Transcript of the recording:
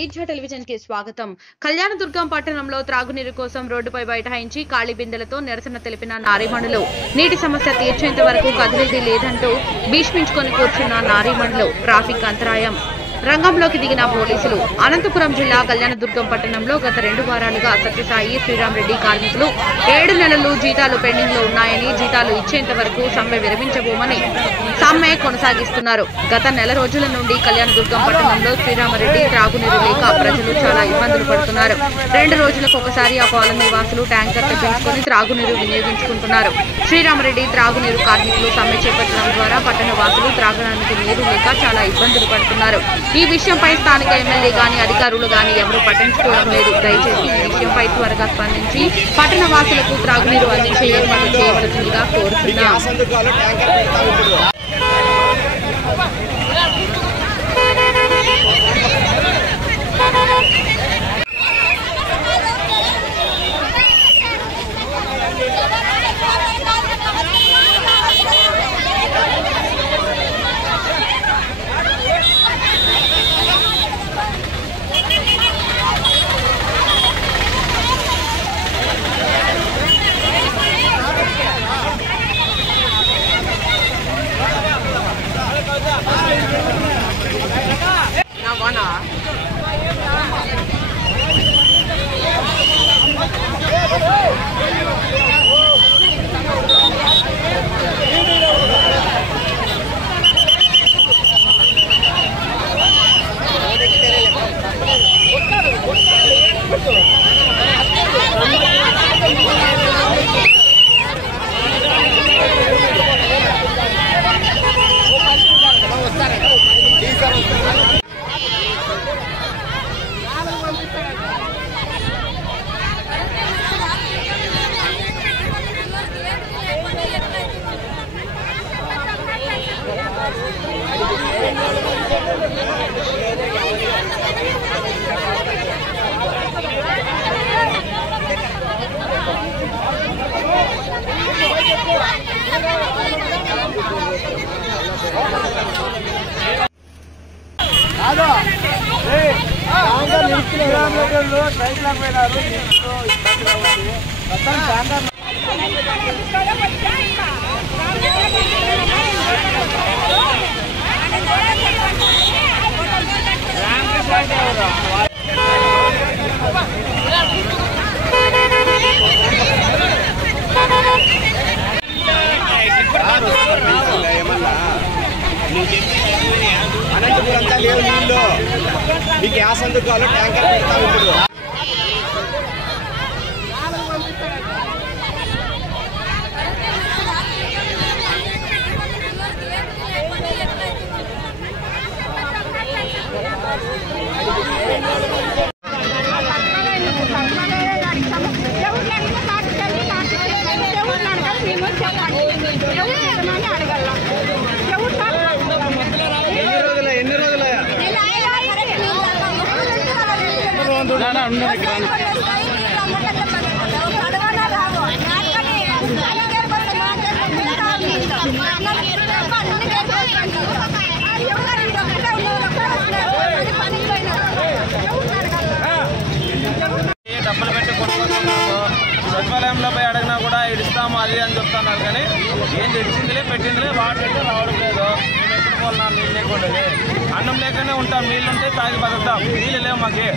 Mirza television కి స్వాగతం. కళ్యాణదుర్గం పట్టణంలో త్రాగునీరు కోసం రోడ్డుపై బైఠాయించి ఖాళీ బిందెలతో నిరసన తెలిపిన నారీమణులు. నీటి సమస్య తీర్చేంత వరకు కదిలేది లేదంటూ భీష్మించుకొని కూర్చున్న నారీమణులు. ట్రాఫిక్ అంతరాయం. రంగంలోకి దిగిన పోలీసులు. అనంతపురం జిల్లా కళ్యాణదుర్గం పట్టణంలో గత 2 వారాలుగా సత్యసాయి, శ్రీరామరెడ్డి కార్మికులు 7 నెలలు జీతాలు పెండింగ్ లో ఉన్నాయని, జీతాలు ఇచ్చేంత వరకు సమ్మె విరమించబోమని సమ్మె కొనసాగిస్తున్నారు. గత నెల రోజుల నుండి కళ్యాణదుర్గం పట్టణంలో శ్రీరామరెడ్డి త్రాగునీరు లేక ప్రజలు చాలా ఇబ్బందులు పడుతున్నారు. 2 రోజులకు ఒకసారి ఆ కాలనీ నివాసులు ట్యాంకర్ తెప్పించుకుని త్రాగునీరు వినియోగించుకుంటున్నారు. శ్రీరామరెడ్డి త్రాగునీరు కార్మికులు సమ్మె చేపట్టడం ద్వారా పట్టణ వాసులు త్రాగడానికి నీరు లేక చాలా ఇబ్బందులు పడుతున్నారు. ఈ విషయంపై స్థానిక ఎమ్మెల్యే గాని అధికారులు గాని ఎవరూ పట్టించుకోవడం లేదు. దయచేసి ఈ విషయంపై త్వరగా స్పందించి పట్టణ వాసులకు త్రాగునీరు అందించే ఏర్పాటు చేయవలసిందిగా కోరుతున్నాం. అనంతపురంతా లేవు నీళ్ళు. మీకు ఆ సందుకాలో ట్యాంకర్ పెడతా ఉంటుంది. డబ్బులు పెట్టి కొనుక్కొస్తున్నాము. సచివాలయంలో పోయి అడిగినా కూడా ఇస్తాము అది అని చెప్తున్నారు. కానీ ఏం తెచ్చిందిలే పెట్టిందిలే వాటర్ అయితే రావడం లేదు. మేము ఎప్పుడు పోలన్నా నీళ్ళు లేకుండాలి. అన్నం లేకనే ఉంటాం. నీళ్ళు ఉంటే తాగి బతుకుతాం. నీళ్ళు లేవు మాకు.